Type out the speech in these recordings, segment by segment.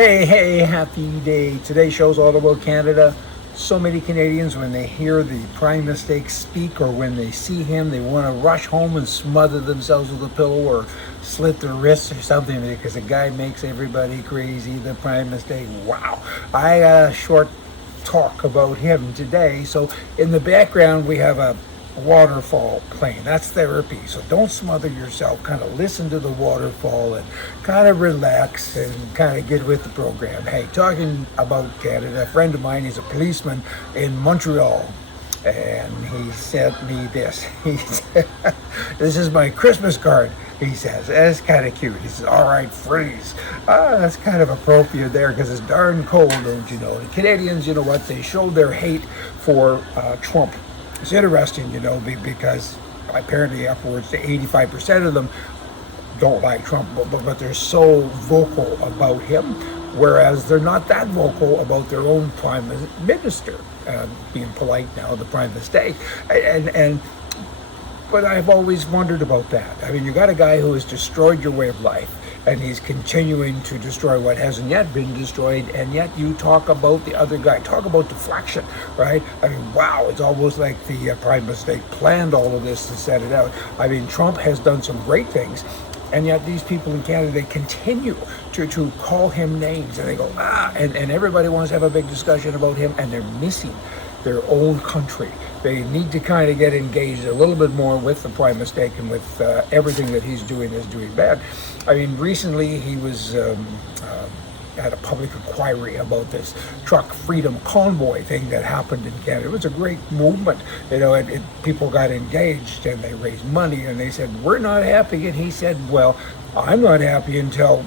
Hey, happy day. Today show's all about Canada. So many Canadians, when they hear the Prime Minister speak or when they see him, they want to rush home and smother themselves with a pillow or slit their wrists or something because the guy makes everybody crazy, the Prime Minister. Wow. I got a short talk about him today. So in the background, we have a waterfall playing. That's therapy. So don't smother yourself. Kind of listen to the waterfall and kind of relax and kind of get with the program. Hey, talking about Canada, a friend of mine, he's a policeman in Montreal, and he sent me this. He said, "This is my Christmas card." He says, that's kind of cute. He says, "All right, freeze." That's kind of appropriate there because it's darn cold, don't you know? The Canadians, you know what? They show their hate for Trump. It's interesting, because apparently upwards to 85% of them don't like Trump, but they're so vocal about him, whereas they're not that vocal about their own prime minister, being polite now, the prime minister. But I've always wondered about that. I mean, you got a guy who has destroyed your way of life, and he's continuing to destroy what hasn't yet been destroyed, and yet you talk about the other guy. Talk about deflection, right? I mean, wow, it's almost like the Prime Minister planned all of this to set it out. I mean, Trump has done some great things, and yet these people in Canada, they continue to call him names, and they go, and everybody wants to have a big discussion about him, and they're missing their own country. They need to kind of get engaged a little bit more with the Prime Minister and with everything that he's doing is doing bad. I mean, recently he was had a public inquiry about this truck Freedom Convoy thing that happened in Canada. It was a great movement, people got engaged and they raised money and they said, "We're not happy." And he said, "Well, I'm not happy until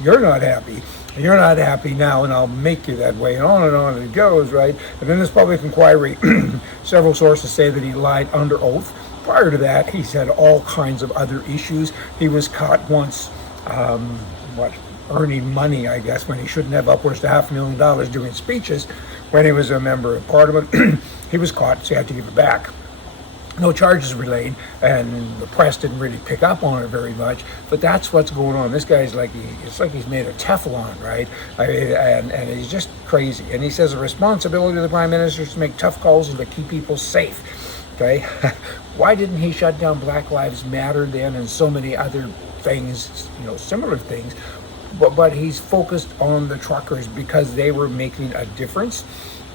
you're not happy. You're not happy now, and I'll make you that way," and on it goes, right? And then this public inquiry, several sources say that he lied under oath. Prior to that, he said all kinds of other issues. He was caught once, earning money, I guess, when he shouldn't have, upwards to $500,000 doing speeches when he was a member of Parliament. He was caught, so he had to give it back. No charges were laid, and the press didn't really pick up on it very much. But that's what's going on. This guy's it's like he's made of Teflon, right? And he's just crazy. And he says the responsibility of the Prime Minister is to make tough calls and to keep people safe. Okay, why didn't he shut down Black Lives Matter then and so many other things, similar things? But he's focused on the truckers because they were making a difference.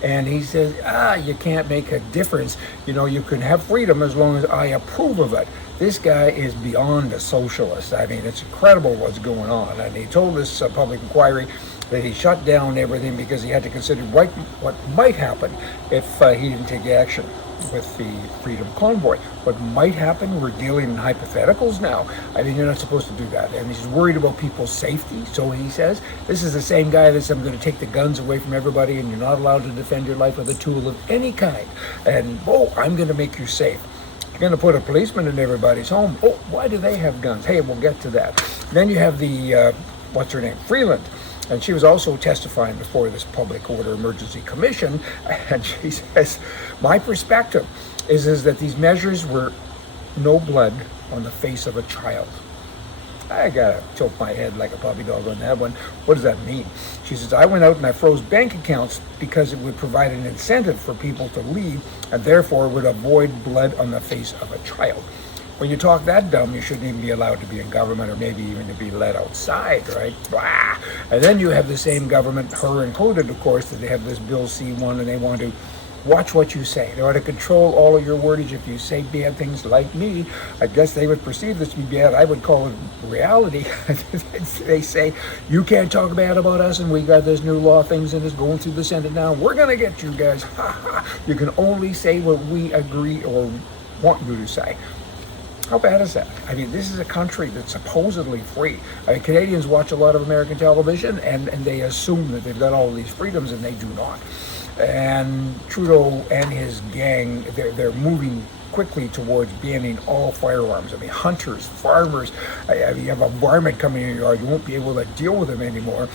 And he says, you can't make a difference. You can have freedom as long as I approve of it. This guy is beyond a socialist. I mean, it's incredible what's going on. And he told this public inquiry that he shut down everything because he had to consider what might happen if he didn't take action with the Freedom Convoy. What might happen, we're dealing in hypotheticals now. I mean, you're not supposed to do that. And he's worried about people's safety. So he says, this is the same guy that said, "I'm going to take the guns away from everybody and you're not allowed to defend your life with a tool of any kind. And, I'm going to make you safe. You're going to put a policeman in everybody's home. Why do they have guns?" Hey, we'll get to that. Then you have the, what's her name, Freeland. And she was also testifying before this Public Order Emergency Commission. And she says, my perspective is that these measures were no blood on the face of a child. I gotta tilt my head like a puppy dog on that one. What does that mean? She says, I went out and I froze bank accounts because it would provide an incentive for people to leave and therefore would avoid blood on the face of a child. When you talk that dumb, you shouldn't even be allowed to be in government or maybe even to be let outside, right? Blah. And then you have the same government, her included, of course, that they have this Bill C-1 and they want to watch what you say. They want to control all of your wordage. If you say bad things like me, I guess they would perceive this to be bad. I would call it reality. They say, you can't talk bad about us and we got this new law things and it's going through the Senate now. We're going to get you guys. You can only say what we agree or want you to say. How bad is that? I mean, this is a country that's supposedly free. I mean, Canadians watch a lot of American television and they assume that they've got all of these freedoms and they do not. And Trudeau and his gang, they're moving quickly towards banning all firearms. I mean, hunters, farmers, you have a varmint coming in your yard, you won't be able to deal with them anymore.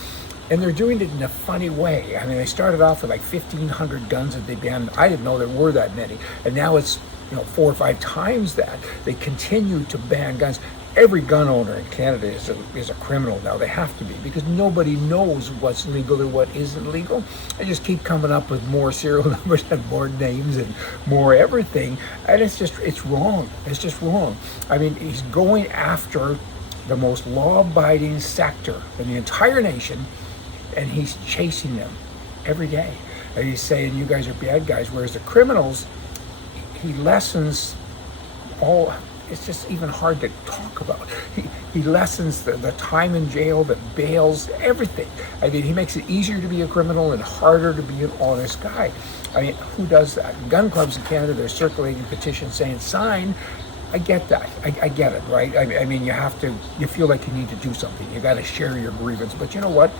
And they're doing it in a funny way. I mean, they started off with like 1,500 guns that they banned. I didn't know there were that many. And now it's 4 or 5 times that. They continue to ban guns. every gun owner in Canada is a criminal now. They have to be, because nobody knows what's legal and what isn't legal. They just keep coming up with more serial numbers and more names and more everything, and it's wrong. It's just wrong. I mean, he's going after the most law-abiding sector in the entire nation, and he's chasing them every day. And he's saying, you guys are bad guys, whereas the criminals, he lessens all. It's just even hard to talk about. He lessens the time in jail, the bails, everything. I mean, he makes it easier to be a criminal and harder to be an honest guy. I mean, who does that? Gun clubs in Canada, they're circulating petitions saying sign. I get that. I get it, right? I mean, you feel like you need to do something. You got to share your grievance. But you know what?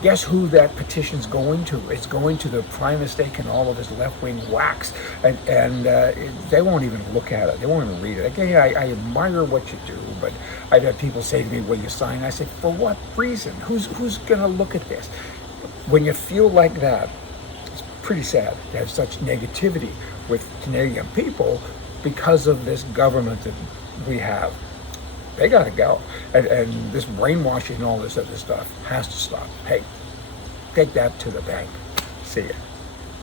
Guess who that petition's going to? It's going to the Prime Minister and all of his left-wing whacks, and they won't even look at it. They won't even read it. Again, I admire what you do, but I've had people say to me, will you sign? I say, for what reason? Who's going to look at this? When you feel like that, it's pretty sad to have such negativity with Canadian people because of this government that we have. They got to go. And this brainwashing and all this other stuff has to stop. Hey, take that to the bank. See ya.